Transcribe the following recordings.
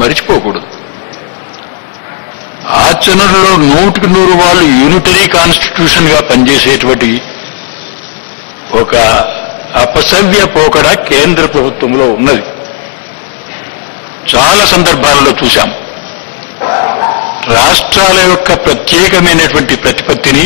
మరిచిపోకూడదు. ఆచరణలో 100% వాళ్ళు unitary constitution గా పనిచేసేటువంటి ఒక అపసవ్య పోకడ కేంద్ర ప్రభుత్వంలో ఉన్నది. చాలా సందర్భాలలో చూశాం. రాష్ట్రాల యొక్క ప్రత్యేకమైనటువంటి ప్రతిపత్తిని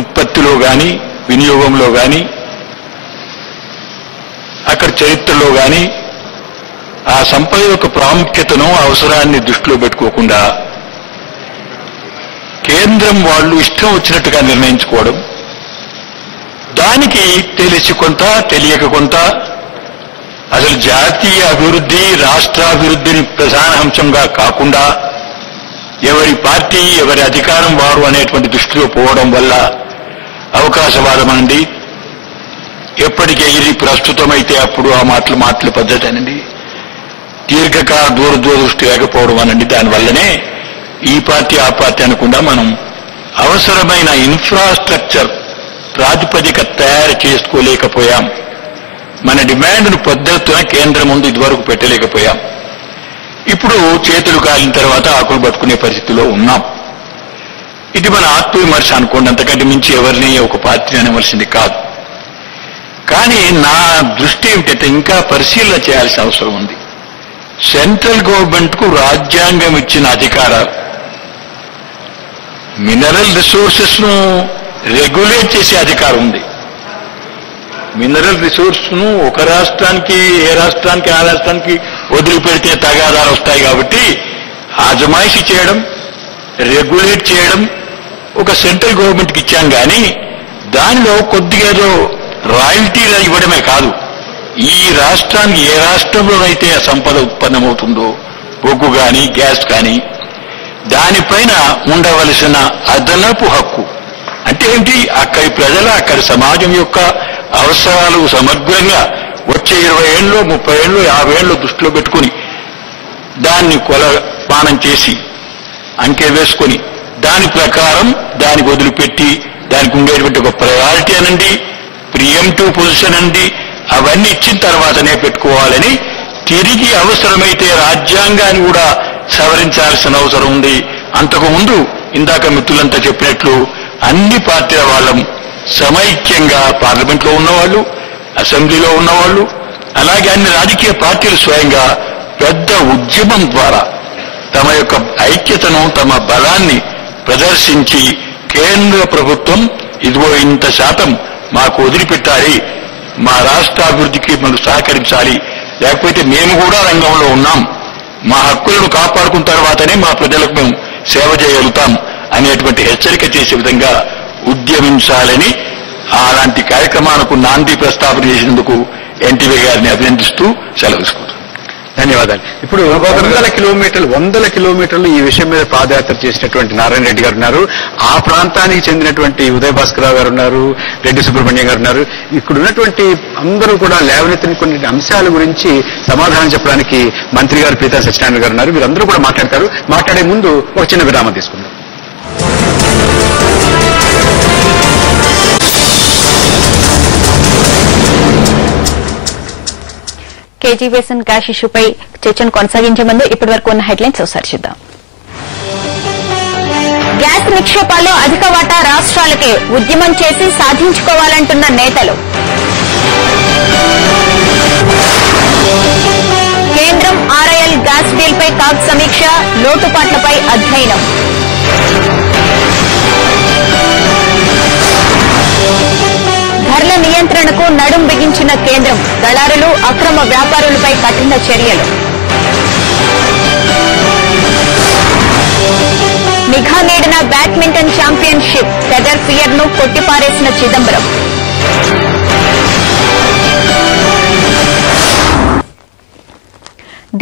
ఉత్పత్తిలో గాని, వినియోగంలో గాని, అక్కడ చరిత్రలో గాని ఆ సంపద యొక్క ప్రాముఖ్యతను, అవసరాన్ని దృష్టిలో పెట్టుకోకుండా కేంద్రం వాళ్ళు ఇష్టం వచ్చినట్టుగా నిర్ణయించుకోవడం, దానికి తెలిసి కొంత, తెలియక కొంత, అసలు జాతీయ అభివృద్ధి, రాష్ట్రాభివృద్ధిని ప్రధాన అంశంగా కాకుండా ఎవరి పార్టీ, ఎవరి అధికారం వారు అనేటువంటి దృష్టిలో పోవడం వల్ల అవకాశవాదం అనండి, ఎప్పటికే ఇది ప్రస్తుతమైతే అప్పుడు ఆ మాటలు పద్ధతి అనండి, దీర్ఘకాల దూరదృష్టి లేకపోవడం అనండి, దానివల్లనే ఈ పార్టీ ఆ పార్టీ అనకుండా మనం అవసరమైన ఇన్ఫ్రాస్ట్రక్చర్ ప్రాతిపదిక తయారు చేసుకోలేకపోయాం. మన డిమాండ్ను పద్ధతిన కేంద్రం ముందు ఇదివరకు పెట్టలేకపోయాం. ఇప్పుడు చేతులు కాలిన తర్వాత ఆకులు పట్టుకునే పరిస్థితిలో ఉన్నాం. ఇది మన ఆత్మవిమర్శ అనుకోండి, అంతకంటే మించి ఎవరిని ఒక పార్టీని అనవలసింది కాదు. కానీ నా దృష్టి ఏమిటంటే ఇంకా పరిశీలన చేయాల్సిన అవసరం ఉంది. సెంట్రల్ గవర్నమెంట్ కు రాజ్యాంగం ఇచ్చిన అధికారాలు, మినరల్ రిసోర్సెస్ ను రెగ్యులేట్ చేసే అధికారం ఉంది. మినరల్ రిసోర్స్ ను ఒక రాష్ట్రానికి, ఏ రాష్ట్రానికి ఆ రాష్ట్రానికి వదిలిపెడితే తగాదాలు వస్తాయి. కాబట్టి ఆజమాయిషీ చేయడం, రెగ్యులేట్ చేయడం ఒక సెంట్రల్ గవర్నమెంట్కి ఇచ్చాం. కానీ దానిలో కొద్దిగా ఏదో రాయల్టీలు ఇవ్వడమే కాదు, ఈ రాష్ట్రానికి ఏ రాష్ట్రంలోనైతే ఆ సంపద ఉత్పన్నమవుతుందో, బొగ్గు కానీ, గ్యాస్ కానీ, దానిపైన ఉండవలసిన అదనపు హక్కు అంటే ఏంటి, అక్కడి ప్రజల, అక్కడి సమాజం యొక్క అవసరాలు సమగ్రంగా వచ్చే 20 ఏళ్ళు, 30 ఏళ్ళు, 50 ఏళ్ళు దృష్టిలో పెట్టుకుని దాన్ని కొలపానం చేసి అంకె వేసుకొని దాని ప్రకారం దానికి వదిలిపెట్టి దానికి ఉండేటువంటి ఒక ప్రయారిటీ అనండి, ప్రియంటివ్ పొజిషన్ అండి, అవన్నీ ఇచ్చిన తర్వాతనే పెట్టుకోవాలని తిరిగి అవసరమైతే రాజ్యాంగాన్ని కూడా సవరించాల్సిన అవసరం ఉంది. అంతకుముందు ఇందాక మిత్రులంతా చెప్పినట్లు అన్ని పార్టీల వాళ్ళం సమైక్యంగా పార్లమెంట్లో ఉన్నవాళ్ళు, అసెంబ్లీలో ఉన్నవాళ్ళు, అలాగే అన్ని రాజకీయ పార్టీలు స్వయంగా పెద్ద ఉద్యమం ద్వారా తమ యొక్క ఐక్యతను, తమ బలాన్ని ప్రదర్శించి కేంద్ర ప్రభుత్వం ఇదిగో ఇంత శాతం మాకు వదిలిపెట్టాలి, మా రాష్ట్రాభివృద్ధికి మనం సహకరించాలి, లేకపోతే మేము కూడా రంగంలో ఉన్నాం, మా హక్కులను కాపాడుకున్న తర్వాతనే మా ప్రజలకు మేము సేవ చేయగలుగుతాం అనేటువంటి హెచ్చరిక చేసే విధంగా ఉద్యమించాలని అలాంటి కార్యక్రమాలకు నాంది ప్రస్తావన చేసినందుకు ఎన్టీవీ గారిని అభినందిస్తూ సెలవు తీసుకుంటాం. ధన్యవాదాలు. ఇప్పుడు 100 కిలోమీటర్లు ఈ విషయం మీద పాదయాత్ర చేసినటువంటి నారాయణ రెడ్డి గారు ఉన్నారు, ఆ ప్రాంతానికి చెందినటువంటి ఉదయ్ భాస్కర్ రావు గారు ఉన్నారు, రెడ్డి సుబ్రహ్మణ్యం గారు ఉన్నారు. ఇక్కడ ఉన్నటువంటి అందరూ కూడా లేవనెత్తిన కొన్ని అంశాల గురించి సమాధానం చెప్పడానికి మంత్రి గారు పీతా సత్యనారాయణ గారు ఉన్నారు. వీరందరూ కూడా మాట్లాడతారు. మాట్లాడే ముందు ఒక చిన్న విరామం తీసుకుందాం. కేజీ బేసిన్ గ్యాస్ ఇష్యూపై చర్చను కొనసాగించే ముందు ఇప్పటి వరకు ఉన్న హెడ్లైన్స్ ఒకసారి చూద్దాం. గ్యాస్ నిక్షేపాల్లో అధిక వాటా రాష్ట్రాలకే, ఉద్యమం చేసి సాధించుకోవాలంటున్న నేతలు. కేంద్రం ఆర్ఐఎల్ గ్యాస్ డీల్పై కాగ్ సమీక్ష, లోటుపాట్లపై అధ్యయనం. ధరల నియంత్రణకు నడుం బిగించిన కేంద్రం, దళారులు, అక్రమ వ్యాపారులపై కఠిన చర్యలు. నిఘా నీడిన బ్యాడ్మింటన్ ఛాంపియన్షిప్, ఫెడరర్ ఫియర్ ను కొట్టిపారేసిన చిదంబరం.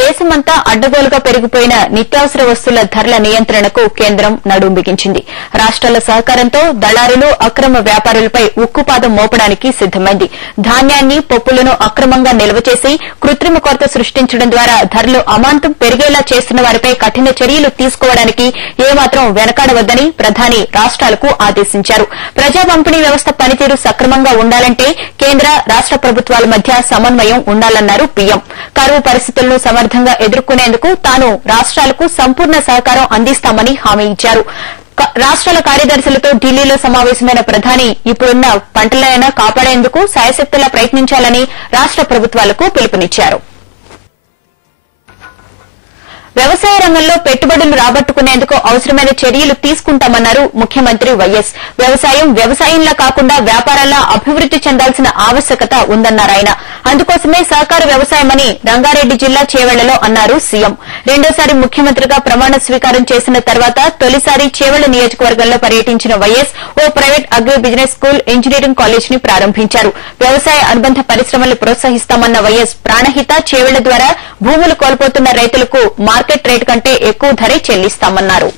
దేశమంతా అడ్డగోలుగా పెరిగిపోయిన నిత్యావసర వస్తువుల ధరల నియంత్రణకు కేంద్రం నడుం బిగించింది. రాష్ట్రాల సహకారంతో దళారులు, అక్రమ వ్యాపారులపై ఉక్కుపాదం మోపడానికి సిద్దమైంది. ధాన్యాన్ని, పప్పులను అక్రమంగా నిల్వ చేసి కృత్రిమ కొరత సృష్టించడం ద్వారా ధరలు అమాంతం పెరిగేలా చేస్తున్న వారిపై కఠిన చర్యలు తీసుకోవడానికి ఏమాత్రం వెనకాడవద్దని ప్రధాని రాష్ట్రాలకు ఆదేశించారు. ప్రజా పంపిణీ వ్యవస్థ పనితీరు సక్రమంగా ఉండాలంటే కేంద్ర, రాష్ట ప్రభుత్వాల మధ్య సమన్వయం ఉండాలన్నారు పీఎం. కరువు పరిస్థితులను సమర్థంగా ఎదుర్కొనేందుకు తాను రాష్ట్రాలకు సంపూర్ణ సహకారం అందిస్తామని హామీ ఇచ్చారు. రాష్ట్రాల కార్యదర్శులతో ఢిల్లీలో సమావేశమైన ప్రధాని ఇప్పుడున్న పంటలైనా కాపాడేందుకు శాయశక్తులా ప్రయత్నించాలని రాష్ట్ర ప్రభుత్వాలకు పిలుపునిచ్చారు. వ్యవసాయ రంగంలో పెట్టుబడులు రాబట్టుకునేందుకు అవసరమైన చర్యలు తీసుకుంటామన్నారు ముఖ్యమంత్రి వైఎస్. వ్యవసాయంలా కాకుండా వ్యాపారాల్లో అభివృద్ది చెందాల్సిన ఆవశ్యకత ఉందన్నారు ఆయన. అందుకోసమే సహకార వ్యవసాయమని రంగారెడ్డి జిల్లా చేవెళ్లలో అన్నారు సీఎం. రెండోసారి ముఖ్యమంత్రిగా ప్రమాణ స్వీకారం చేసిన తర్వాత తొలిసారి చేవెళ్ల నియోజకవర్గంలో పర్యటించిన వైఎస్ ఓ private agri business school, engineering college ని ప్రారంభించారు. వ్యవసాయ అనుబంధ పరిశ్రమలు ప్రోత్సహిస్తామన్న వైఎస్ ప్రాణహిత చేవెళ్ల ద్వారా భూములు కోల్పోతున్న రైతులకు మార్కెట్ రేటు కంటే ఎక్కువ ధరే చెల్లిస్తామన్నారు.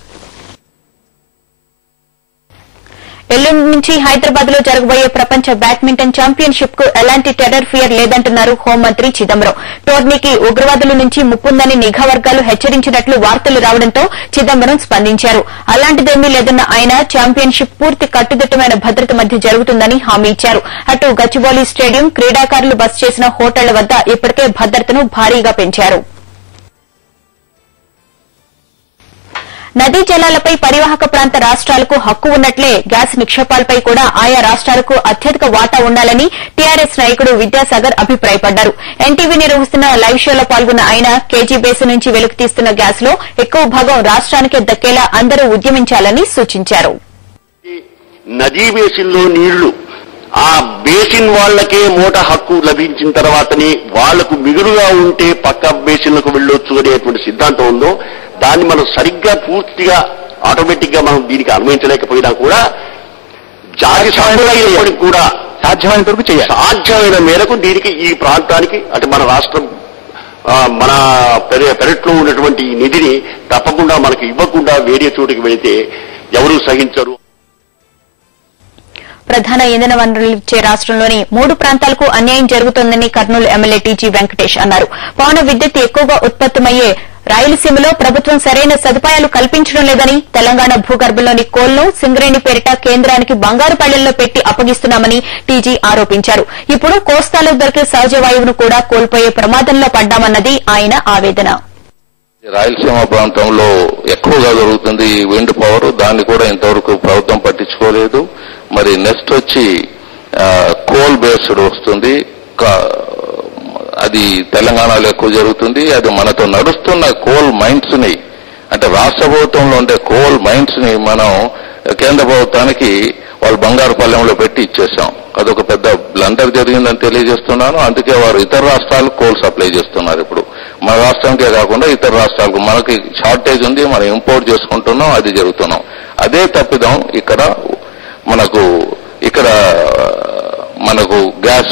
ఎల్లుండి నుంచి హైదరాబాద్ లో జరగబోయే ప్రపంచ బ్యాడ్మింటన్ ఛాంపియన్షిప్ కు ఎలాంటి టెర్రర్ ఫియర్ లేదంటున్నారు హోంమంత్రి చిదంబరం. టోర్నీకి ఉగ్రవాదుల నుంచి ముప్పుందని నిఘా వర్గాలు హెచ్చరించినట్లు వార్తలు రావడంతో చిదంబరం స్పందించారు. అలాంటిదేమీ లేదన్న ఆయన ఛాంపియన్షిప్ పూర్తి కట్టుదిట్టమైన భద్రత మధ్య జరుగుతుందని హామీ ఇచ్చారు. అటు గచ్చిబౌలి స్టేడియం, క్రీడాకారులు బస చేసిన హోటళ్ల వద్ద ఇప్పటికే భద్రతను భారీగా పెంచారు. నదీ జలాలపై పరివాహక ప్రాంత రాష్ట్రాలకు హక్కు ఉన్నట్లే గ్యాస్ నిక్షేపాలపై కూడా ఆయా రాష్ట్రాలకు అత్యధిక వాటా ఉండాలని టీఆర్ఎస్ నాయకుడు విద్యాసాగర్ అభిప్రాయపడ్డారు. ఎన్టీవీ నిర్వహిస్తున్న లైవ్ షోలో పాల్గొన్న ఆయన కేజీ బేసిన్ నుంచి వెలికి తీస్తున్న గ్యాస్ లో ఎక్కువ భాగం రాష్ట్రానికే దక్కేలా అందరూ ఉద్యమించాలని సూచించారు. నదీ బేసిన్లో నీళ్లు ఆ బేసిన్ వాళ్లకే మూట హక్కు లభించిన తర్వాతనే వాళ్లకు మిగులుగా ఉంటే పక్క బేసిన్లకు వెళ్ళొచ్చు అనేటువంటి సిద్ధాంతం ఉందో దాన్ని మనం సరిగ్గా పూర్తిగా ఆటోమేటిక్ గా మనం దీనికి అనుమతించలేకపోయినా కూడా జాతి సంపదకి కూడా సాధ్యమైనంత వరకు చేయాలి. సాధ్యమైన మేరకు దీనికి ఈ ప్రాంతానికి అంటే మన రాష్ట్రం మన పెరట్లో ఉన్నటువంటి ఈ నిధిని తప్పకుండా మనకు ఇవ్వకుండా వేరే చోటుకి వెళితే ఎవరూ సహించరు. ప్రధాన ఇంధన వనరులు ఇచ్చే రాష్ట్రంలోని 3 ప్రాంతాలకు అన్యాయం జరుగుతోందని కర్నూలు ఎమ్మెల్యే టీజీ వెంకటేష్ అన్నారు. పవన విద్యుత్ ఎక్కువగా ఉత్పత్తమయ్యే రాయలసీమలో ప్రభుత్వం సరైన సదుపాయాలు కల్పించడం లేదని, తెలంగాణ భూగర్భంలోని కోల్ను సింగరేణి పేరిట కేంద్రానికి బంగారు పళ్లెల్లో పెట్టి అప్పగిస్తున్నామని టీజీ ఆరోపించారు. ఇప్పుడు కోస్తాలో దొరికే సహజ వాయువును కూడా కోల్పోయే ప్రమాదంలో పడ్డామన్నది ఆయన ఆవేదన. రాయలసీమ ప్రాంతంలో ఎక్కువగా జరుగుతుంది విండ్ పవర్, దాన్ని కూడా ఇంతవరకు ప్రభుత్వం పట్టించుకోలేదు. మరి నెక్స్ట్ వచ్చి కోల్ బేస్డ్ వస్తుంది, అది తెలంగాణలో ఎక్కువ జరుగుతుంది. అది మనతో నడుస్తున్న కోల్ మైన్స్ ని అంటే రాష్ట్ర ప్రభుత్వంలో ఉండే కోల్ మైన్స్ ని మనం కేంద్ర ప్రభుత్వానికి వాళ్ళు బంగారు పల్లెంలో పెట్టి ఇచ్చేసాం. అదొక పెద్ద బ్లండర్ జరిగిందని తెలియజేస్తున్నాను. అందుకే వారు ఇతర రాష్ట్రాలకు కోల్ సప్లై చేస్తున్నారు. ఇప్పుడు మన రాష్ట్రానికే కాకుండా ఇతర రాష్ట్రాలకు మనకి షార్టేజ్ ఉంది, మనం ఇంపోర్ట్ చేసుకుంటున్నాం, అది జరుగుతున్నాం. అదే తప్పిదం ఇక్కడ మనకు గ్యాస్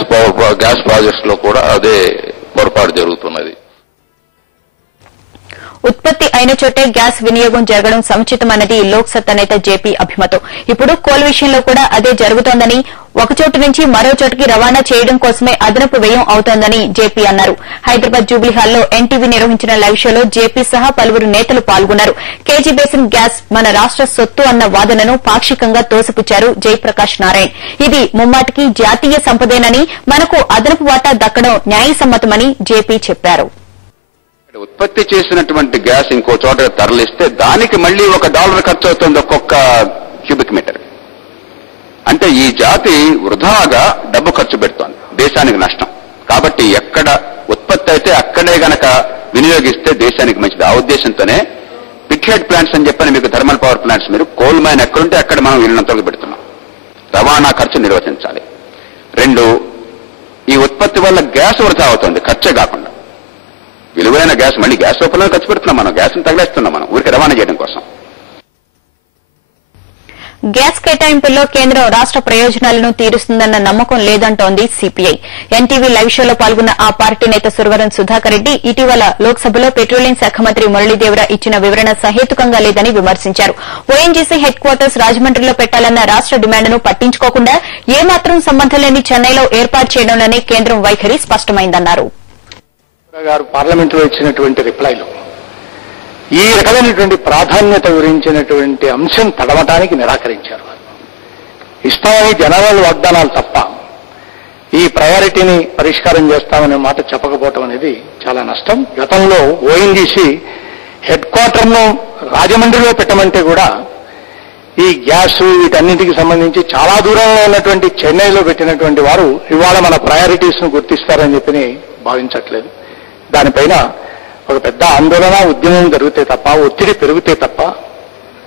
ప్రాజెక్ట్స్ లో కూడా అదే పొరపాటు జరుగుతున్నది. ఉత్పత్తి అయిన చోటే గ్యాస్ వినియోగం జరగడం సముచితమన్నది లోక్ సత్తా నేత జేపీ అభిమతం. ఇప్పుడు కోల్ విషయంలో కూడా అదే జరుగుతోందని, ఒకచోటు నుంచి మరో చోటుకి రవాణా చేయడం కోసమే అదనపు వ్యయం అవుతోందని జేపీ అన్నారు. హైదరాబాద్ జూబ్లీహాల్లో ఎన్టీవీ నిర్వహించిన లైవ్ షోలో జేపీ సహా పలువురు నేతలు పాల్గొన్నారు. కేజీ బేసిన్ గ్యాస్ మన రాష్ట్ర సొత్తు అన్న వాదనను పాక్షికంగా తోసిపుచ్చారు జయప్రకాష్ నారాయణ్. ఇది ముమ్మాటికి జాతీయ సంపదేనని, మనకు అదనపు వాటా దక్కడం న్యాయసమ్మతమని జేపీ చెప్పారు. ఉత్పత్తి చేసినటువంటి గ్యాస్ ఇంకో చోట తరలిస్తే దానికి మళ్లీ $1 ఖర్చు అవుతుంది ఒక్కొక్క క్యూబిక్ మీటర్. అంటే ఈ జాతి వృధాగా డబ్బు ఖర్చు పెడుతోంది, దేశానికి నష్టం. కాబట్టి ఎక్కడ ఉత్పత్తి అయితే అక్కడే గనక వినియోగిస్తే దేశానికి మంచిది. ఆ ఉద్దేశంతోనే పిట్ హెడ్ ప్లాంట్స్ అని చెప్పని మీకు థర్మల్ పవర్ ప్లాంట్స్, మీరు కోల్ మైన్ ఎక్కడుంటే అక్కడ మనం వీళ్ళంతవరకు పెడుతున్నాం. రవాణా ఖర్చు నిర్వహించాలి. 2, ఈ ఉత్పత్తి వల్ల గ్యాస్ వృధా అవుతుంది, ఖర్చే కాకుండా. విలువైన గ్యాస్ మళ్ళీ గ్యాస్ రూపంలో ఖర్చు పెడుతున్నాం, మనం గ్యాస్ని తగిలేస్తున్నాం మనం ఊరికి రవాణా చేయడం కోసం. గ్యాస్ కేటాయింపుల్లో కేంద్రం రాష్ట్ర ప్రయోజనాలను తీరుస్తుందన్న నమ్మకం లేదంటోంది సీపీఐ. ఎన్టీవీ లైవ్ షోలో పాల్గొన్న ఆ పార్టీ నేత సురవరం సుధాకర్ రెడ్డి ఇటీవల లోక్సభలో పెట్రోలియం శాఖ మంత్రి మురళీదేవర ఇచ్చిన వివరణ సహేతుకంగా లేదని విమర్శించారు. ఓఎన్జీసీ హెడ్ క్వార్టర్స్ రాజమండ్రిలో పెట్టాలన్న రాష్ట్ర డిమాండ్ను పట్టించుకోకుండా ఏమాత్రం సంబంధం లేని చెన్నైలో ఏర్పాటు చేయడంలోనే కేంద్రం వైఖరి స్పష్టమైందన్నారు. గారు పార్లమెంటులో ఇచ్చినటువంటి రిప్లైలో ఈ రకమైనటువంటి ప్రాధాన్యత వివరించినటువంటి అంశం తడవటానికి నిరాకరించారు. ఇస్తామని జనరల్ వాగ్దానాలు తప్ప ఈ ప్రయారిటీని పరిష్కారం చేస్తామనే మాట చెప్పకపోవటం అనేది చాలా నష్టం. గతంలో ఓఎన్జీసీ హెడ్ క్వార్టర్ను రాజమండ్రిలో పెట్టమంటే కూడా ఈ గ్యాస్ వీటన్నింటికి సంబంధించి చాలా దూరంలో ఉన్నటువంటి చెన్నైలో పెట్టినటువంటి వారు ఇవాళ మన ప్రయారిటీస్ ను గుర్తిస్తారని చెప్పి భావించట్లేదు. దానిపైన ఒక పెద్ద ఆందోళన ఉద్యమం జరిగితే తప్ప, ఒత్తిడి పెరిగితే తప్ప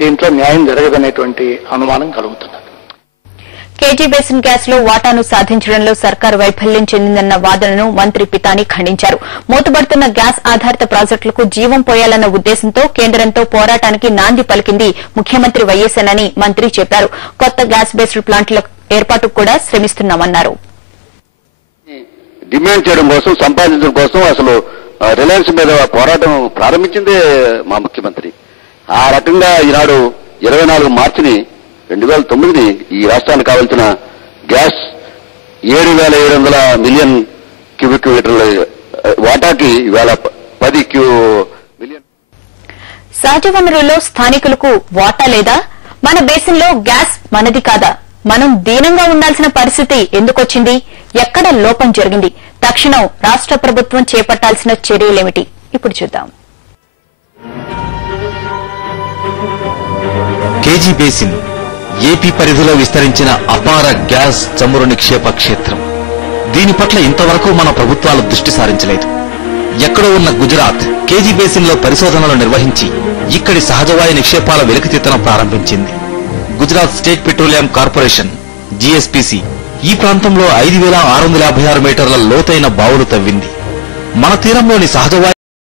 దీంట్లో న్యాయం జరగదనేటువంటి అనుమానం కలుగుతున్నది. కేజీ బేసిన్ గ్యాస్ లో వాటాను సాధించడంలో సర్కారు వైఫల్యం చెందిందన్న వాదనను మంత్రి పితాని ఖండించారు. మూతబడుతున్న గ్యాస్ ఆధారిత ప్రాజెక్టులకు జీవం పోయాలన్న ఉద్దేశంతో కేంద్రంతో పోరాటానికి నాంది పలికింది ముఖ్యమంత్రి వైఎస్ఆర్ అని మంత్రి చెప్పారు. కొత్త గ్యాస్ బేస్డ్ ప్లాంట్ల ఏర్పాటుకు కూడా శ్రమిస్తున్నామన్నారు. డిమాండ్ చేయడం కోసం, సంపాదించడం కోసం అసలు రిలయన్స్ మీద పోరాటం ప్రారంభించిందే మా ముఖ్యమంత్రి. ఆ రకంగా ఈనాడు 24 మార్చిని 2009 ఈ రాష్ట్రానికి కావాల్సిన గ్యాస్ 7,700 మిలియన్ క్యూబిక్ మీటర్ల వాటాకి ఇవాళ 10 మిలియన్. సహజ వనరుల్లో స్థానికులకు వాటా లేదా? మన బేసిన్లో గ్యాస్ మనది కాదా? మనం దీనంగా ఉండాల్సిన పరిస్థితి ఎందుకొచ్చింది? ఎక్కడ లోపం జరిగింది? తక్షణం రాష్ట్ర ప్రభుత్వం చేపట్టాల్సిన చర్యలేమిటి? ఇప్పుడు చూద్దాం. కేజీ బేసిన్ ఏపీ పరిధిలో విస్తరించిన అపార గ్యాస్ చమురు నిక్షేప క్షేత్రం. దీని పట్ల ఇంతవరకు మన ప్రభుత్వాలు దృష్టి సారించలేదు. ఎక్కడో ఉన్న గుజరాత్ కేజీ బేసిన్ లో పరిశోధనలు నిర్వహించి ఇక్కడి సహజవాయు నిక్షేపాల వెలికితీతనం ప్రారంభించింది. Gujarat state petroleum corporation GSPC ఈ ప్రాంతంలో 5,656 మీటర్ల లోతైన బావులు తవ్వింది. మన తీరంలోని సహజవాయు